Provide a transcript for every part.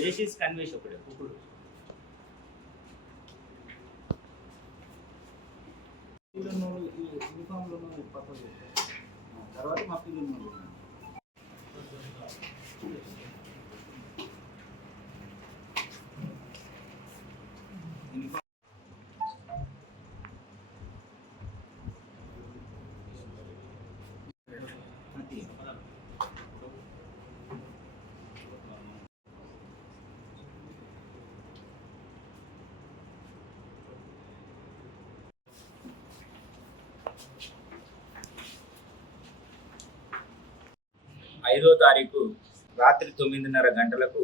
జేసీస్ కన్వేష్ ఒకటి ఇప్పుడు యూనిఫామ్లో పక్కన తర్వాత మా పిల్లలు ఐదో తారీఖు రాత్రి 9:30 గంటలకు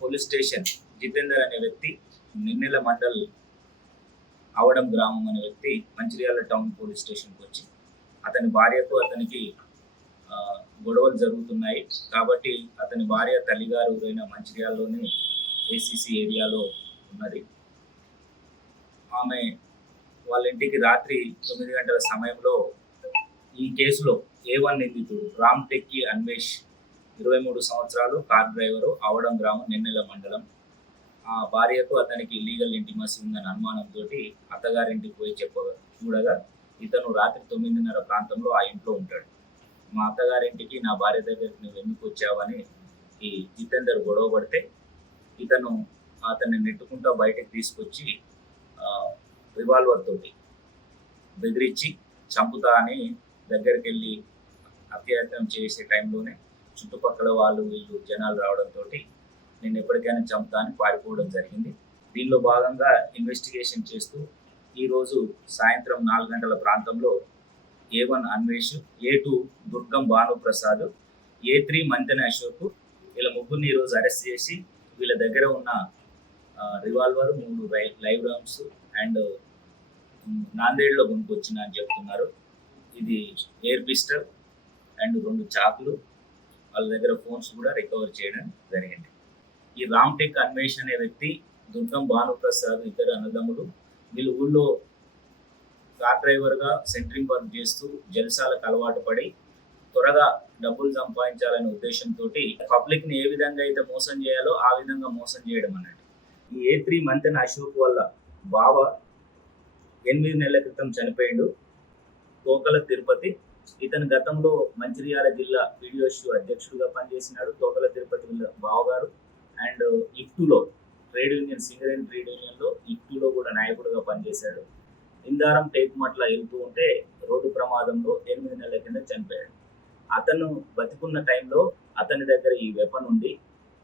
పోలీస్ స్టేషన్ జితేందర్ అనే వ్యక్తి, నిన్నెల మండల్ అవడం గ్రామం అనే వ్యక్తి మంచిర్యాల టౌన్ పోలీస్ స్టేషన్కి వచ్చి అతని భార్యకు అతనికి గొడవలు జరుగుతున్నాయి కాబట్టి అతని భార్య తల్లిగారు అయిన మంచిర్యాలలోని ఏసీసీ ఏరియాలో ఉన్నది. ఆమె వాళ్ళ ఇంటికి రాత్రి 9 గంటల సమయంలో ఈ కేసులో A1 నిందితుడు రామ్ టెక్కి అన్వేష్ 23 సంవత్సరాలు, కార్ డ్రైవరు, అవడం గ్రామం, నిన్నెల మండలం. ఆ భార్యకు అతనికి లీగల్ ఇంటిమసీ ఉందని అనుమానంతో అత్తగారింటికి పోయి చూడగా ఇతను రాత్రి 9:30 ప్రాంతంలో ఆ ఇంట్లో ఉంటాడు. మా అత్తగారింటికి నా భార్య దగ్గరికి నువ్వు ఎందుకు వచ్చావని ఈ జితేందర్ గొడవ పడితే ఇతను అతన్ని నెట్టుకుంటూ బయటకు తీసుకొచ్చి రివాల్వర్ తోటి బెదిరించి చంపుతా అని దగ్గరికి వెళ్ళి అత్యాయత్నం చేసే టైంలోనే చుట్టుపక్కల వాళ్ళు వీళ్ళు జనాలు రావడంతో నేను ఎప్పటికైనా చంపుతా అని పారిపోవడం జరిగింది. దీనిలో భాగంగా ఇన్వెస్టిగేషన్ చేస్తూ ఈరోజు సాయంత్రం 4 గంటల ప్రాంతంలో A1 అన్వేష్, A2 దుర్గం భానుప్రసాద్, A3 మంతెన అశోక్, వీళ్ళ ముగ్గురిని ఈరోజు అరెస్ట్ చేసి వీళ్ళ దగ్గర ఉన్న రివాల్వర్, 3 లైవ్ రౌండ్స్ అండ్ నాందేడ్లో కొనుక్కొచ్చిన అని చెప్తున్నారు. ఇది ఎయిర్ పిస్టల్ అండ్ 2 చాకులు, వాళ్ళ దగ్గర ఫోన్స్ కూడా రికవర్ చేయడం జరిగింది. ఈ రామ్ టెక్ అన్వేష్ అనే వ్యక్తి, దుర్గం భానుప్రసాద్ ఇద్దరు అన్నదమ్ములు. వీళ్ళు ఊళ్ళో కార్ డ్రైవర్గా సెంట్రింగ్ వర్క్ చేస్తూ జల్సాలకు అలవాటు పడి త్వరగా డబ్బులు సంపాదించాలనే ఉద్దేశంతో పబ్లిక్ని ఏ విధంగా అయితే మోసం చేయాలో ఆ విధంగా మోసం చేయడం అన్నట్టు. ఈ A3 మంతెన అశోక్ వల్ల బావ 8 నెలల క్రితం చనిపోయిండు, తోకల తిరుపతి. ఇతను గతంలో మంచిర్యాల జిల్లా పీడిఓషు అధ్యక్షుడిగా పనిచేసినాడు. తోకల తిరుపతి బావగారు అండ్ ఇఫ్టులో ట్రేడ్ యూనియన్, సింగరేణి ట్రేడ్ యూనియన్లో ఇఫ్టులో కూడా నాయకుడిగా పనిచేశాడు. ఇందారం టేకుమట్ల వెళ్తూ ఉంటే రోడ్డు ప్రమాదంలో 8 నెలల కింద చనిపోయాడు. అతను బతికున్న టైంలో అతని దగ్గర ఈ వెపన్ ఉండి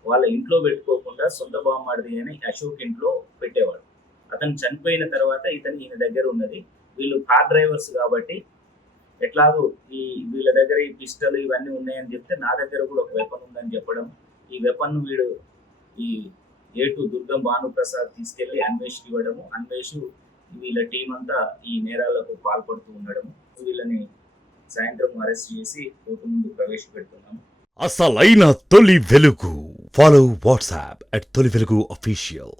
వాళ్ళ ఇంట్లో పెట్టుకోకుండా సొంత బామ్మడిది అని అశోక్ ఇంట్లో పెట్టేవాడు. అతను చనిపోయిన తర్వాత ఈయన దగ్గర ఉన్నది. వీళ్ళు కార్ డ్రైవర్స్ కాబట్టి ఎట్లాగో వీళ్ళ దగ్గర ఈ పిస్టల్ ఇవన్నీ ఉన్నాయని చెప్తే నా దగ్గర కూడా ఒక వెపన్ ఉందని చెప్పడం, ఈ వెపన్ వీడు ఈ A2 దుర్గం భానుప్రసాద్ తీసుకెళ్లి అన్వేష్కి ఇవ్వడము, అన్వేష్ వీళ్ళ టీం అంతా ఈ నేరాలకు పాల్పడుతూ ఉండడము. వీళ్ళని సాయంత్రం అరెస్ట్ చేసి కోర్టు ముందు ప్రవేశపెడుతున్నాము. అసలైన తొలి వెలుగు. ఫాలో వాట్సాప్ @తొలి వెలుగు అఫీషియల్.